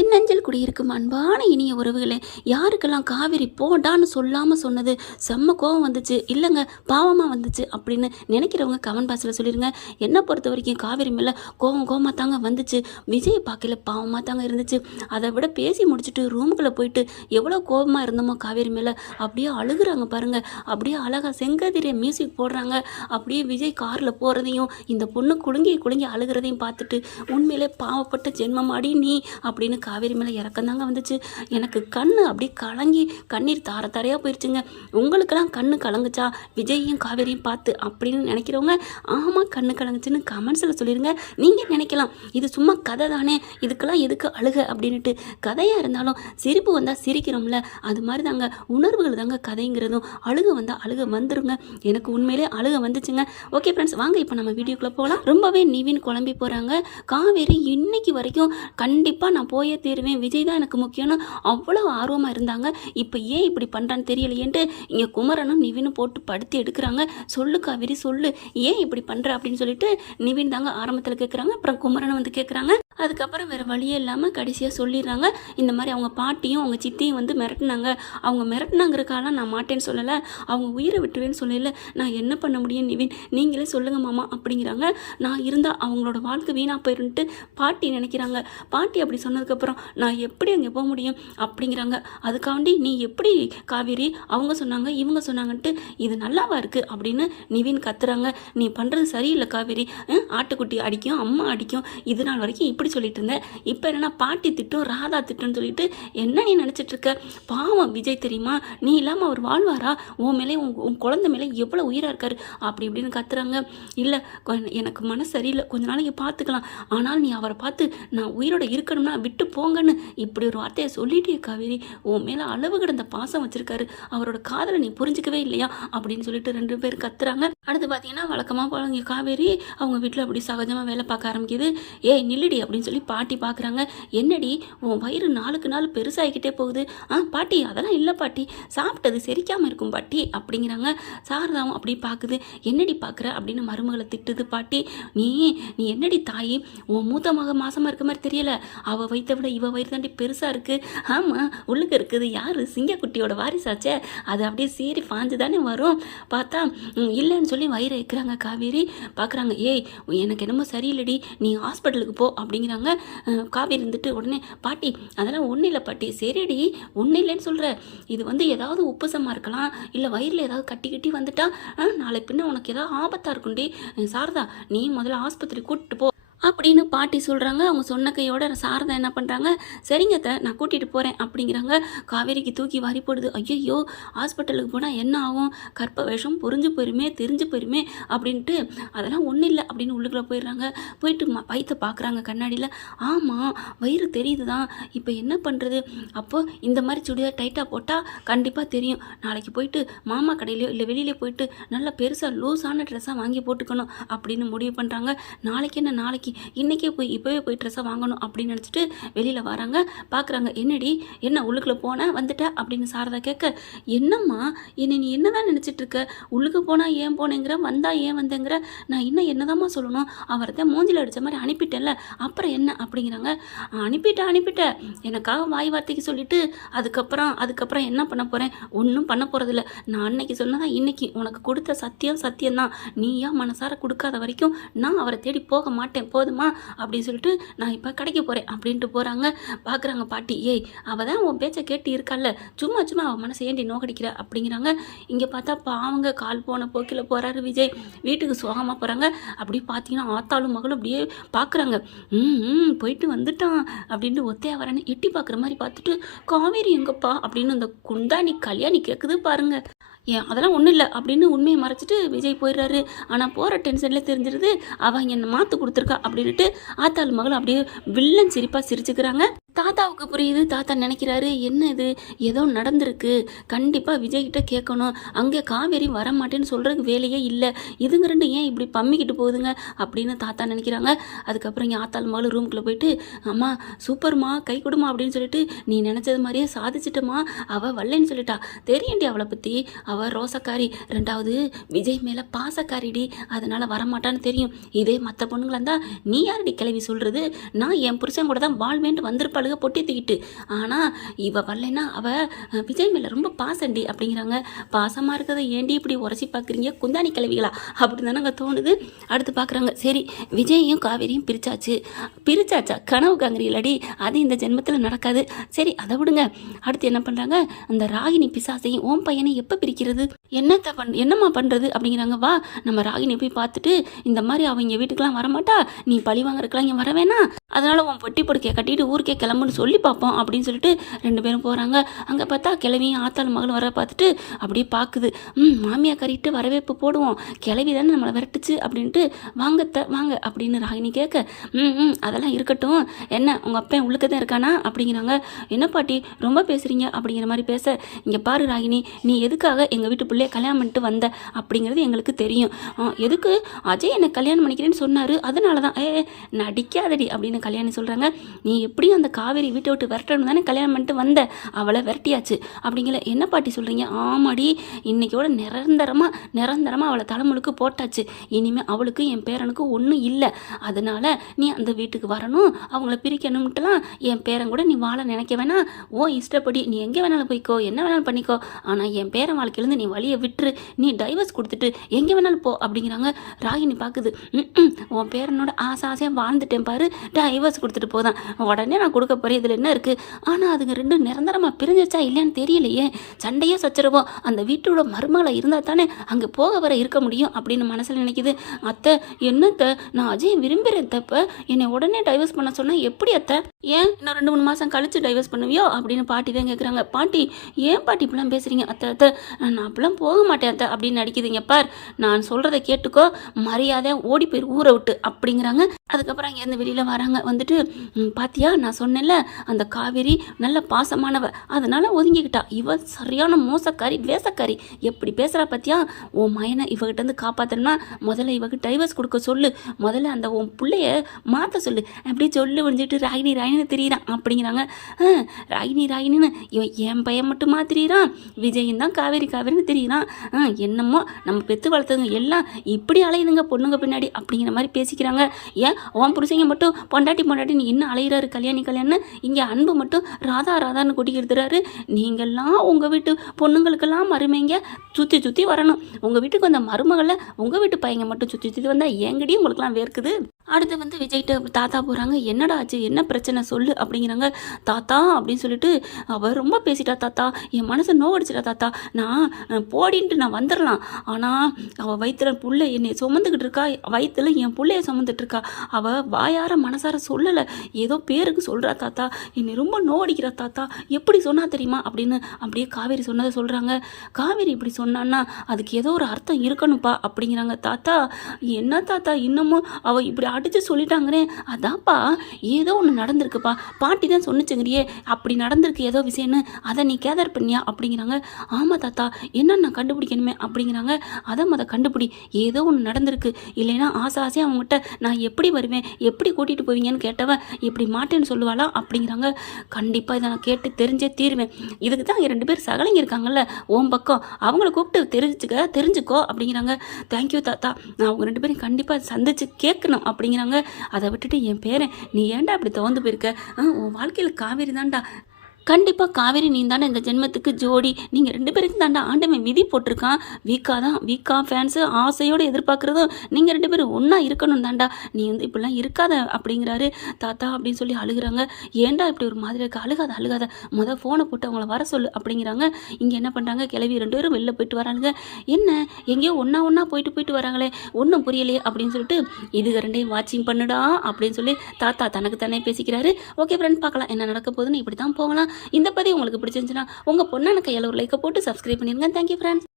என் நெஞ்சில் குடியிருக்கும் அன்பான இனிய உறவுகளே யாருக்கெல்லாம் காவேரி போடான்னு சொல்லாமல் சொன்னது செம்ம கோவம் வந்துச்சு. இல்லைங்க பாவமாக வந்துச்சு அப்படின்னு நினைக்கிறவங்க கமெண்ட் பாஸில் சொல்லிடுங்க என்னை பொறுத்த வரைக்கும் காவேரி மேலே கோவம் கோவமாக தாங்க வந்துச்சு. விஜய் பார்க்கல பாவமாக தாங்க இருந்துச்சு. அதை விட பேசி முடிச்சுட்டு ரூமுக்குள்ளே போயிட்டு எவ்வளோ கோபமாக இருந்தோமோ காவேரி மேலே. அப்படியே அழுகுறாங்க பாருங்கள் அப்படியே அழகாக செங்கதிரிய மியூசிக் போடுறாங்க. அப்படியே விஜய் காரில் போகிறதையும் இந்த பொண்ணு குலுங்கி குலுங்கி அழுகிறதையும் பார்த்துட்டு உண்மையிலே பாவப்பட்ட ஜென்மம் அடி நீ அப்படின்னு காவேரி மேலே இறக்கந்தாங்க வந்துச்சு. எனக்கு கண் அப்படியே கலங்கி கண்ணீர் தார தாரையாக போயிடுச்சுங்க உங்களுக்கெல்லாம் கண்ணு கலங்குச்சா? விஜயையும் காவேரியும் பார்த்து அப்படின்னு நினைக்கிறவங்க ஆமாம் கண்ணு கலங்குச்சுன்னு கமெண்ட்ஸில் சொல்லிடுங்க நீங்கள் நினைக்கலாம். இது சும்மா கதை தானே. இதுக்கெல்லாம் எதுக்கு அழுக அப்படின்ட்டு கதையாக இருந்தாலும் சிரிப்பு வந்தால் சிரிக்கிறோம்ல. அது மாதிரி தாங்க உணர்வுகள் தாங்க கதைங்கிறதும். அழுக வந்தால் அழுக வந்துருங்க. எனக்கு உண்மையிலே அழுக வந்துச்சுங்க. ஓகே ஃப்ரெண்ட்ஸ் வாங்க இப்போ நம்ம வீடியோக்குள்ளே போகலாம். ரொம்பவே நிவின் குழம்பி போகிறாங்க காவேரி இன்னைக்கு வரைக்கும் கண்டிப்பாக நான் போய் தீருவேன் விஜய் தான் எனக்கு முக்கியம்னு அவ்வளோ ஆர்வமாக இருந்தாங்க. இப்போ ஏன் இப்படி பண்ணுறான்னு தெரியலையேன்ட்டு இங்கே குமரனும் நிவினும் போட்டு படுத்து எடுக்கிறாங்க. சொல்லு காவேரி சொல்லு. ஏன் இப்படி பண்ணுற அப்படின்னு சொல்லிட்டு நிவின் தாங்க ஆரம்பத்தில் கேட்குறாங்க அப்புறம் குமரனும் வந்து கேட்குறாங்க அதுக்கப்புறம் வேறு வழியே இல்லாமல் கடைசியாக சொல்லிடுறாங்க. இந்த மாதிரி அவங்க பாட்டியும் அவங்க சித்தியும் வந்து மிரட்டினாங்க. அவங்க மிரட்டினாங்கிறக்காலாம் நான் மாட்டேன்னு சொல்லலை. அவங்க உயிரை விட்டுருவேன்னு சொல்லல. நான் என்ன பண்ண முடியும் நிவின்? நீங்களே சொல்லுங்க மாமா அப்படிங்கிறாங்க. நான் இருந்தால் அவங்களோட வாழ்க்கை வீணாக போயிருன்ட்டு பாட்டி நினைக்கிறாங்க. பாட்டி அப்படி சொன்னதுக்கப்புறம் நான் எப்படி அங்கே போக முடியும் அப்படிங்கிறாங்க. அதுக்காண்டி நீ எப்படி காவேரி? அவங்க சொன்னாங்க இவங்க சொன்னாங்கன்ட்டு இது நல்லாவா இருக்குது அப்படின்னு நிவின் கத்துறாங்க. நீ பண்ணுறது சரியில்லை காவேரி. ஆட்டுக்குட்டி அடிக்கும் அம்மா அடிக்கும். இது நாள் வரைக்கும் இப்படி சொல்லிட்டு இருந்தேன். இப்போ என்னன்னா பாட்டி திட்டம் ராதா திட்டம்னு சொல்லிட்டு என்ன நீ நினச்சிட்டு இருக்க? பாவம் விஜய் தெரியுமா? நீ இல்லாமல் அவர் வாழ்வாரா? உன் மேலே உன் உன் குழந்தை மேலே எவ்வளோ உயிராக இருக்காரு? அப்படி இப்படின்னு கத்துறாங்க. இல்லை எனக்கு மனசு சரியில்லை. கொஞ்ச நாளைக்கு பார்த்துக்கலாம் ஆனால் நீ அவரை பார்த்து நான் உயிரோட இருக்கணும்னா விட்டு போங்கன்னு இப்படி ஒரு வார்த்தையை சொல்லிட்டே காவேரி உன் மேலே அளவு கிடந்த பாசம் வச்சிருக்காரு. அவரோட காதலை நீ புரிஞ்சிக்கவே இல்லையா? அப்படின்னு சொல்லிட்டு ரெண்டு பேர் கத்துறாங்க. அடுத்து பார்த்தீங்கன்னா வழக்கமாக போல காவேரி அவங்க வீட்டில் அப்படி சகஜமாக வேலை பார்க்க ஆரம்பிக்குது. ஏய் நில்லுடி அப்படின்னு சொல்லி பாட்டி பார்க்குறாங்க என்னடி உன் வயிறு நாளுக்கு நாள் பெருசாகிக்கிட்டே போகுது. ஆ பாட்டி அதெல்லாம் இல்லை பாட்டி. சாப்பிட்டது செரிக்காமல் இருக்கும் பாட்டி அப்படிங்கிறாங்க. சாரதாவும் அப்படி பார்க்குது என்னடி பார்க்குற அப்படின்னு மருமகளை திட்டுது பாட்டி. நீ நீ என்னடி தாயி? உன் மூத்த மக மாசமாக இருக்க மாதிரி தெரியல. அவள் வயிற்றை விட இவ வயிறு தாண்டி பெருசாக இருக்குது ஆமாம் உள்ளுக்கு இருக்குது. யார்? சிங்கக்குட்டியோட வாரிசாச்சே. அது அப்படியே சீறி பாஞ்சு தானே வரும். பார்த்தா இல்லைன்னு சொல்லி வயிறு வைக்கிறாங்க காவேரி. பார்க்குறாங்க ஏய் எனக்கு என்னமோ சரியில்லடி. நீ ஹாஸ்பிட்டலுக்கு போ அப்படிங்கிறாங்க காவி இருந்துட்டு உடனே பாட்டி அதெல்லாம் ஒன்றும் இல்லை பாட்டி சரிடி ஒன்றும் இல்லைன்னு சொல்கிற இது வந்து ஏதாவது உப்புசமாக இருக்கலாம் இல்லை வயிறில் ஏதாவது கட்டி கட்டி வந்துட்டா நாளை பின்ன உனக்கு ஏதாவது ஆபத்தாக இருக்கும்டி. சாரதா நீ முதல்ல ஆஸ்பத்திரி கூட்டிட்டு போ. அப்படின்னு பாட்டி சொல்கிறாங்க அவங்க சொன்ன கையோட சாரதா என்ன பண்ணுறாங்க சரிங்க அத்தை நான் கூட்டிகிட்டு போகிறேன் அப்படிங்கிறாங்க. காவேரிக்கு தூக்கி வாரி போடுது. ஐயோ ஹாஸ்பிட்டலுக்கு போனால் என்ன ஆகும்? கற்ப வேஷம் புரிஞ்சு போயிருமே தெரிஞ்சு போயிருமே அப்படின்ட்டு அதெல்லாம் ஒன்றும் இல்லை அப்படின்னு உள்ளுக்குள்ளே போயிடுறாங்க. போயிட்டு ம பார்க்குறாங்க கண்ணாடியில். ஆமாம் வயிறு தெரியுது தான் இப்போ என்ன பண்ணுறது அப்போது இந்த மாதிரி சுடிதார் டைட்டாக போட்டால் கண்டிப்பாக தெரியும். நாளைக்கு போயிட்டு மாமா கடையிலையோ இல்லை வெளியிலே போயிட்டு நல்லா பெருசாக லூஸான ட்ரெஸ்ஸாக வாங்கி போட்டுக்கணும் அப்படின்னு முடிவு பண்ணுறாங்க நாளைக்கு என்ன? நாளைக்கு இன்றைக்கே போய் இப்போவே போய் ட்ரெஸ்ஸை வாங்கணும் அப்படின்னு நினச்சிட்டு வெளியில் வராங்க. பார்க்குறாங்க என்னடி என்ன உள்ளுக்குள்ளே போனேன் வந்துட்டேன் அப்படின்னு சாரதா கேட்க என்னம்மா என்னை நீ என்னதான் நினச்சிட்டு இருக்க? உள்ளுக்கு போனால் ஏன் போனேங்கிற வந்தால் ஏன் வந்தேங்கிற? நான் இன்னும் என்னதாம்மா சொல்லணும்? அவரை தான் மூஞ்சில் அடித்த மாதிரி அனுப்பிட்டேன்ல அப்புறம் என்ன? அப்படிங்கிறாங்க. அனுப்பிட்டேன் அனுப்பிட்டேன் எனக்காக வாய் வார்த்தைக்கு சொல்லிட்டு அதுக்கப்புறம் அதுக்கப்புறம் என்ன பண்ண போகிறேன் ஒன்றும் பண்ண போகிறதில்ல நான் அன்னைக்கு சொன்னதா இன்னைக்கு. உனக்கு கொடுத்த சத்தியம் சத்தியம்தான். நீயா மனசார கொடுக்காத வரைக்கும் நான் அவரை தேடி போக மாட்டேன். போ போதுமா அப்படின்னு சொல்லிட்டு நான் இப்போ கடைக்கு போகிறேன் அப்படின்ட்டு போகிறாங்க பார்க்குறாங்க பாட்டி ஏய் அவள் தான் உன் பேச்சை கேட்டு இருக்கால்ல சும்மா சும்மா அவன் மனசை ஏண்டி நோக்கடிக்கிற அப்படிங்கிறாங்க. இங்கே பார்த்தா பாவங்க கால் போன போக்கில் போகிறாரு விஜய். வீட்டுக்கு சோகமாக போகிறாங்க அப்படி பார்த்தீங்கன்னா ஆத்தாளும் மகளும் அப்படியே பார்க்குறாங்க ம் ம், போயிட்டு வந்துட்டான் அப்படின்ட்டு ஒத்தையா வரேன்னு எட்டி பார்க்குற மாதிரி பார்த்துட்டு காவேரி எங்கப்பா? அப்படின்னு அந்த குந்தாணி கல்யாணி கேட்குது பாருங்கள் ஏன் அதெல்லாம் ஒன்றும் இல்லை அப்படின்னு உண்மையை மறைச்சிட்டு விஜய் போயிடுறாரு. ஆனால் போகிற டென்ஷனில் தெரிஞ்சிருது அவன் என்னை மாற்று கொடுத்துருக்கா அப்படின்ட்டு ஆத்தாள் மகள் அப்படியே வில்லன் சிரிப்பாக சிரிச்சுக்கிறாங்க. தாத்தாவுக்கு புரியுது தாத்தா நினைக்கிறாரு என்ன இது? ஏதோ நடந்திருக்கு. கண்டிப்பாக விஜய்கிட்ட கேட்கணும். அங்கே காவேரி வரமாட்டேன்னு சொல்கிறதுக்கு வேலையே இல்லை. இதுங்க ரெண்டு ஏன் இப்படி பம்மிக்கிட்டு போகுதுங்க? அப்படின்னு தாத்தா நினைக்கிறாங்க. அதுக்கப்புறம் இங்கே ஆத்தாள் மகள் ரூம்குள்ளே போயிட்டு அம்மா சூப்பர்மா கை கொடுமா அப்படின்னு சொல்லிட்டு நீ நினச்சது மாதிரியே சாதிச்சிட்டமா அவள் வரலன்னு சொல்லிட்டா. தெரியண்டி அவளை பற்றி அவள் ரோசக்காரி. ரெண்டாவது விஜய் மேலே பாசக்காரிடி. அதனால் வரமாட்டான்னு தெரியும். இதே மற்ற பொண்ணுங்களா இருந்தால் நீ யாரடி கிளவி சொல்கிறது நான் என் புருஷன் கூட தான் வாழ்வேன்ட்டு வந்திருப்பாளுக பொட்டித்துக்கிட்டு பொட்டி ஆனால் இவள் வரலைன்னா அவள் விஜய் மேலே ரொம்ப பாசண்டி அப்படிங்கிறாங்க. பாசமாக இருக்கிறத ஏண்டி இப்படி உரசி பார்க்குறீங்க குந்தாணி கிளவிகளா? அப்படின்னு தானே அங்கே தோணுது. அடுத்து பார்க்குறாங்க சரி விஜயையும் காவேரியும் பிரிச்சாச்சு. பிரிச்சாச்சா? கனவு காங்கிரீலடி அது இந்த ஜென்மத்தில் நடக்காது. சரி அதை விடுங்க. அடுத்து என்ன பண்ணுறாங்க அந்த ராகினி பிசாசையும் ஓம் பையனை எப்போ இருக்கிறது என்னத்தை பண் என்னம்மா பண்ணுறது அப்படிங்கிறாங்க. வா நம்ம ராகினி போய் பார்த்துட்டு இந்த மாதிரி அவங்க வீட்டுக்கெலாம் வரமாட்டா? நீ பழி வாங்குறதுக்கெலாம் இங்கே வர வேணாம். அதனால் உன் பொட்டி படுக்கையை கட்டிட்டு ஊருக்கே கிளம்புன்னு சொல்லி பார்ப்போம் அப்படின்னு சொல்லிட்டு ரெண்டு பேரும் போகிறாங்க அங்கே பார்த்தா கிளவியும் ஆத்தாள் மகளும் வர பார்த்துட்டு அப்படியே பார்க்குது. ம் மாமியா கறிட்டு வரவேற்பு போடுவோம். கிளவி தானே நம்மளை விரட்டுச்சு அப்படின்ட்டு வாங்கத்த வாங்க அப்படின்னு ராகினி கேட்க ம் ம் அதெல்லாம் இருக்கட்டும். என்ன உங்கள் அப்பா உள்ளுக்க தான் இருக்கானா? அப்படிங்கிறாங்க. என்ன பாட்டி ரொம்ப பேசுகிறீங்க அப்படிங்கிற மாதிரி பேச இங்கே பாரு ராகினி நீ எதுக்காக எங்கள் வீட்டு பிள்ளைய கல்யாணம் பண்ணிட்டு வந்த? அப்படிங்கிறது எங்களுக்கு தெரியும். எதுக்கு? அஜய் என்னை கல்யாணம் பண்ணிக்கிறேன்னு சொன்னார். அதனால தான் ஏ நடிக்காதடி அப்படின்னு கல்யாணம் சொல்கிறாங்க நீ எப்படியும் அந்த காவேரி வீட்டை விட்டு விரட்டணும் தானே கல்யாணம் பண்ணிட்டு வந்த? அவளை விரட்டியாச்சு. அப்படிங்கிற என்ன பாட்டி சொல்கிறீங்க ஆமாடி இன்றைக்கோட நிரந்தரமாக நிரந்தரமாக அவளை தலைமுழுக்கு போட்டாச்சு. இனிமேல் அவளுக்கு என் பேரனுக்கும் ஒன்றும் இல்லை. அதனால் நீ அந்த வீட்டுக்கு வரணும் அவங்கள பிரிக்கணும்ட்டுலாம் என் பேரன் கூட நீ வாழ நினைக்க வேணாம் ஓ இஷ்டப்படி நீ எங்கே வேணாலும் போய்க்கோ என்ன வேணாலும் பண்ணிக்கோ. ஆனால் என் பேரன் வாழ்க்கையிலேருந்து நீ வழியை விட்டுரு. நீ டைவர்ஸ் கொடுத்துட்டு எங்கே வேணாலும் போ அப்படிங்கிறாங்க. ராகினி பார்க்குது உன் பேரனோட ஆசை ஆசையாக வாழ்ந்துட்டேன் பாரு. டைவர்ஸ் கொடுத்துட்டு போதான். உடனே நான் கொடுக்க போகிறேன் இதில் என்ன இருக்குது ஆனால் அதுங்க ரெண்டும் நிரந்தரமாக பிரிஞ்சிச்சா இல்லையான்னு தெரியலையே. சண்டையோ சச்சரவோ அந்த வீட்டோட மருமகளை இருந்தால் தானே அங்கே போக வர இருக்க முடியும் அப்படின்னு மனசில் நினைக்குது. அத்தை என்னத்த? நான் அஜய் விரும்புகிறேன் தப்ப என்னை உடனே டைவர்ஸ் பண்ண சொன்னால் எப்படி அத்தை? ஏன் இன்னும் ரெண்டு மூணு மாதம் கழிச்சு டைவர்ஸ் பண்ணுவியோ அப்படின்னு பாட்டி தான் கேட்குறாங்க பாட்டி ஏன் பாட்டி இப்படிலாம் பேசுகிறீங்க அத்தை அத்தை? நான் அப்படிலாம் போக மாட்டேன் அத்தை அப்படின்னு நடிக்குதுங்க பார். நான் சொல்கிறத கேட்டுக்கோ. மரியாதை ஓடி போயிரு ஊரை விட்டு அப்படிங்கிறாங்க. அதுக்கப்புறம் அங்கேருந்து வெளியில் வராங்க. வந்துட்டு பாத்தியா? நான் சொன்னேன்ல அந்த காவேரி நல்ல பாசமானவ. அதனால ஒதுங்கிக்கிட்டா. இவ சரியான மோசக்காரி வேசக்காரி. எப்படி பேசுகிறா பாத்தியா? உன் மயனை இவகிட்ட இருந்து காப்பாற்றணும்னா முதல்ல இவக்கு டைவர்ஸ் கொடுக்க சொல்லு. முதல்ல அந்த உன் பிள்ளைய மாற்ற சொல்லு. அப்படி சொல்லு வந்துட்டு ராகினி ராகினு தெரியிறான் அப்படிங்கிறாங்க. "ஆ, ராகினி ராகினின்னு இவன் என் பையன் மட்டுமா திரியிறான்? விஜயன் தான் காவேரி காவேரின்னு தெரியுறான். ஆ, என்னமோ நம்ம பெத்து வளர்த்ததுங்க எல்லாம் இப்படி அலையுதுங்க பொண்ணுங்க பின்னாடி. அப்படிங்கிற மாதிரி பேசிக்கிறாங்க. ஏன்? உன் புருஷங்க மட்டும் பொண்டாட்டி பொண்டாட்டி நீ என்ன அலையிறாரு கல்யாணி கல்யாணம் இங்கே அன்பு மட்டும் ராதா ராதான்னு கொட்டி எடுத்துறாரு நீங்கள்லாம் உங்கள் வீட்டு பொண்ணுங்களுக்கெல்லாம் மருமைங்க சுற்றி சுற்றி வரணும். உங்கள் வீட்டுக்கு வந்த மருமகளை உங்கள் வீட்டு பையங்க மட்டும் சுற்றி சுற்றி வந்தால் ஏங்கடி உங்களுக்குலாம் வேர்க்குது? அடுத்து வந்து விஜய்கிட்ட தாத்தா போகிறாங்க என்னடா ஆச்சு? என்ன பிரச்சனை? சொல்லு அப்படிங்கிறாங்க. தாத்தா அப்படின்னு சொல்லிட்டு அவள் ரொம்ப பேசிட்டா தாத்தா. என் மனசை நோவடிச்சிட்டா தாத்தா. நான் போடின்ட்டு நான் வந்துடலாம். ஆனால் அவள் வயிற்றுல புள்ள என்னை சுமந்துக்கிட்டு இருக்கா? வயிற்றுல என் பிள்ளைய சுமந்துட்டு இருக்கா? அவள் வாயார மனசார சொல்லலை. ஏதோ பேருக்கு சொல்கிறா தாத்தா. என்னை ரொம்ப நோடிக்கிறா தாத்தா. எப்படி சொன்னா தெரியுமா? அப்படின்னு அப்படியே காவேரி சொன்னதை சொல்கிறாங்க காவேரி இப்படி சொன்னான்னா அதுக்கு ஏதோ ஒரு அர்த்தம் இருக்கணும்ப்பா அப்படிங்கிறாங்க. தாத்தா என்ன தாத்தா? இன்னமும் அவள் இப்படி அடித்து சொல்லிட்டாங்களே அதான்ப்பா ஏதோ ஒன்று நடந்திருக்குப்பா. பாட்டி தான் சொன்னிச்சுங்கிறியே அப்படி நடந்திருக்கு ஏதோ விஷயம்னு. அதை நீ கேதர் பண்ணியா அப்படிங்கிறாங்க. ஆமாம் தாத்தா என்னென்ன கண்டுபிடிக்கணுமே அப்படிங்கிறாங்க. அதை கண்டுபிடி ஏதோ ஒன்று நடந்திருக்கு. இல்லைன்னா ஆசை ஆசையாக அவங்ககிட்ட நான் எப்படி வருவேன் எப்படி கூட்டிகிட்டு போவீங்கன்னு கேட்டவன் இப்படி மாட்டேன்னு சொல்லுவாளா அப்படிங்கிறாங்க. கண்டிப்பாக இதை நான் கேட்டு தெரிஞ்சே தீருவேன். இதுக்கு தான் ரெண்டு பேர் சகலைங்க இருக்காங்கல்ல ஓம் பக்கம். அவங்கள கூப்பிட்டு தெரிஞ்சுக்க தெரிஞ்சுக்கோ அப்படிங்கிறாங்க. தேங்க்யூ தாத்தா. நான் அவங்க ரெண்டு பேரும் கண்டிப்பாக சந்திச்சு கேட்கணும் அப்படிங்கிறாங்க. அதை விட்டுட்டு என் பேரன் நீ ஏன்டா அப்படி துவந்து போயிருக்க? ஆ, உன் வாழ்க்கையில் காவேரி தான்டா. கண்டிப்பாக காவேரி நீ தானே இந்த ஜென்மத்துக்கு ஜோடி. நீங்கள் ரெண்டு பேருக்கும் தாண்டா ஆண்டவன் விதி போட்டிருக்கான். வீக்கா தான் வீக்கா ஃபேன்ஸு ஆசையோடு எதிர்பார்க்குறதும் நீங்கள் ரெண்டு பேரும் ஒன்றா இருக்கணும் தாண்டா. நீ வந்து இப்படிலாம் இருக்காத அப்படிங்கிறாரு. தாத்தா அப்படின்னு சொல்லி அழுகுறாங்க. ஏன்டா இப்படி ஒரு மாதிரி இருக்கு? அழுகாத அழுகாத. மொதல் ஃபோனை போட்டு அவங்கள வர சொல்லு அப்படிங்கிறாங்க. இங்கே என்ன பண்ணுறாங்க கிளவி ரெண்டு பேரும் வெளில போயிட்டு வராங்க என்ன? எங்கேயோ ஒன்றா ஒன்றா போயிட்டு போயிட்டு வராங்களே. ஒன்றும் புரியலையே அப்படின்னு சொல்லிட்டு இது ரெண்டையும் வாட்சிங் பண்ணுடா அப்படின்னு சொல்லி தாத்தா தனக்கு தானே பேசிக்கிறாரு. ஓகே ஃப்ரெண்ட் பார்க்கலாம். என்ன நடக்க போகுதுன்னு இப்படி தான் போகலாம். இந்த பதிவு உங்களுக்கு பிடிச்சிருந்துச்சுன்னா உங்கள் பொண்ணான கையில் ஒரு லைக்கை போட்டு சப்ஸ்கிரைப் பண்ணிடுங்க. Thank you friends